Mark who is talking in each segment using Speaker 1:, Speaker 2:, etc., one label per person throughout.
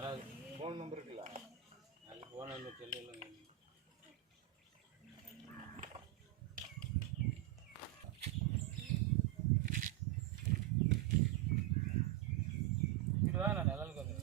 Speaker 1: வராது.
Speaker 2: Phone number இருக்குல்ல?
Speaker 1: அது ஃபோன் நம்பர் தெரியல இதுவா நான் நிழலுக்கு வந்து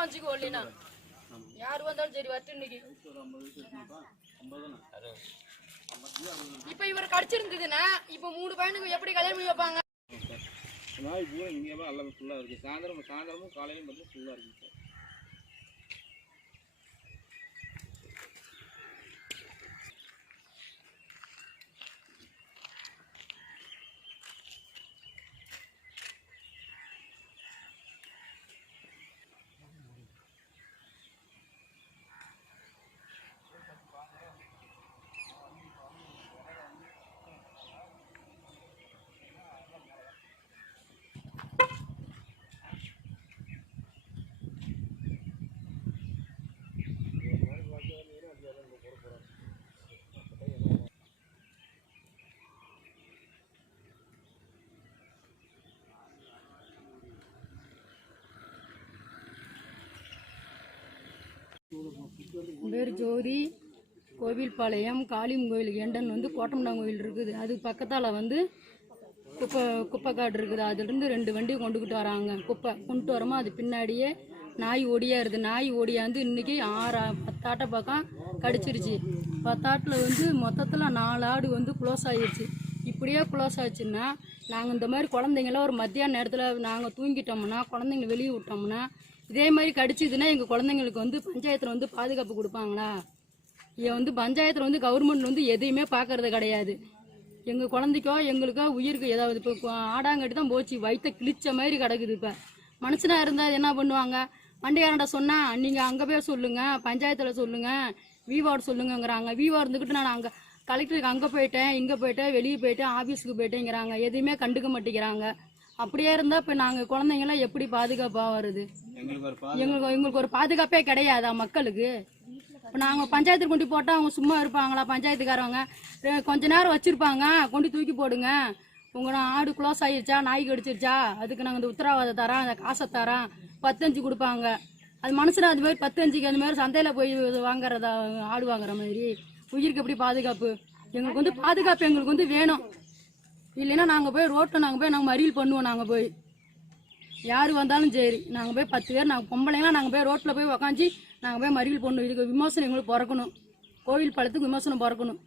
Speaker 3: பஞ்சுக்கு ஒல்லினா யார் வந்தாலும் சரி வரட்டு இன்னைக்கு இப்ப இவர் கடிச்சிருந்ததுன்னா இப்ப மூணு பையனுக்கு எப்படி கல்யாணம் பண்ணி வைப்பாங்க
Speaker 1: நாய் பூரா இங்கே எல்லாம் ஃபுல்லாக இருக்குது சாயந்தரம் சாயந்தரமும் காலையிலும் பார்த்தீங்கன்னா ஃபுல்லாக இருக்குது
Speaker 3: பேர் ஜோதி கோவில்பாளையம் காளியம் கோயில் எண்டன் வந்து கோட்டமண்டா கோயில் இருக்குது. அது பக்கத்தால் வந்து குப்பை குப்பை காடு இருக்குது. அதுலேருந்து ரெண்டு வண்டி கொண்டுக்கிட்டு வராங்க. குப்பை கொண்டு வரமோ? அது பின்னாடியே நாய் ஓடியாருது நாய் ஓடியாந்து இன்றைக்கி ஆறா பத்தாட்டை பக்கம் கடிச்சிருச்சு. பத்தாட்டில் வந்து மொத்தத்தில் நாலு ஆடு வந்து க்ளோஸ் ஆகிடுச்சு இப்படியே க்ளோஸ் ஆச்சுன்னா நாங்கள் இந்த மாதிரி குழந்தைங்கள ஒரு மத்தியான நேரத்தில் நாங்கள் தூங்கிட்டோம்னா குழந்தைங்க வெளியே விட்டோம்னா இதே மாதிரி கடிச்சதுன்னா எங்கள் குழந்தைங்களுக்கு வந்து பஞ்சாயத்தில் வந்து பாதுகாப்பு கொடுப்பாங்களா? இதை வந்து பஞ்சாயத்தில் வந்து கவர்மெண்ட் வந்து எதையுமே பார்க்கறது கிடையாது. எங்கள் குழந்தைக்கோ எங்களுக்கோ உயிருக்கு ஏதாவது இப்போ ஆடாங்கட்டி தான் போச்சு. வயிற்ற கிழிச்ச மாதிரி கிடக்குது இப்போ. மனுஷனாக இருந்தால் என்ன பண்ணுவாங்க? வண்டிக்காரன்ட்ட சொன்னால் நீங்கள் அங்கே போய் சொல்லுங்கள் பஞ்சாயத்தில் சொல்லுங்கள் விவார்டு சொல்லுங்கங்கிறாங்க. விவா இருந்துக்கிட்டு நான் அங்கே கலெக்டருக்கு அங்கே போயிட்டேன் இங்கே போயிட்டேன் வெளியே போயிட்டேன் ஆஃபீஸுக்கு போயிட்டேங்கிறாங்க. எதையுமே கண்டுக்க மாட்டேங்கிறாங்க. அப்படியே இருந்தால் இப்போ நாங்கள் குழந்தைங்களாம் எப்படி பாதுகாப்பாக வருது?
Speaker 1: எங்களுக்கு
Speaker 3: எங்களுக்கு ஒரு பாதுகாப்பே கிடையாதா மக்களுக்கு? இப்போ நாங்கள் பஞ்சாயத்துக்கு கொண்டு போட்டால் அவங்க சும்மா இருப்பாங்களா? பஞ்சாயத்துக்காரவங்க. கொஞ்ச நேரம் வச்சிருப்பாங்க. கொண்டு தூக்கி போடுங்க. உங்க ஆடு க்ளோஸ் ஆயிருச்சா? நாய் கடிச்சிருச்சா? அதுக்கு நாங்கள் இந்த உத்தரவாதம் தரோம் அந்த காசை தரோம் பத்தஞ்சு கொடுப்பாங்க. அது மனுஷனா அது மாதிரி பத்தஞ்சுக்கு அந்த மாதிரி சந்தையில் போய் வாங்குறதா ஆடு வாங்குற மாதிரி. உயிருக்கு எப்படி பாதுகாப்பு? எங்களுக்கு வந்து பாதுகாப்பு எங்களுக்கு வந்து வேணும். இல்லைன்னா நாங்கள் போய் ரோட்டில் நாங்கள் போய் நாங்கள் மறியல் பண்ணுவோம் நாங்கள் போய். யார் வந்தாலும் சரி நாங்கள் போய் பத்து பேர் நாங்கள் பொம்பளைங்களாம் நாங்கள் போய் ரோட்டில் போய் உக்காந்து நாங்கள் போய் மறியல் பண்ணுவோம். இதுக்கு விமர்சனம் எங்களுக்கு பிறக்கணும். கோவில் பழத்துக்கு விமர்சனம் பிறக்கணும்.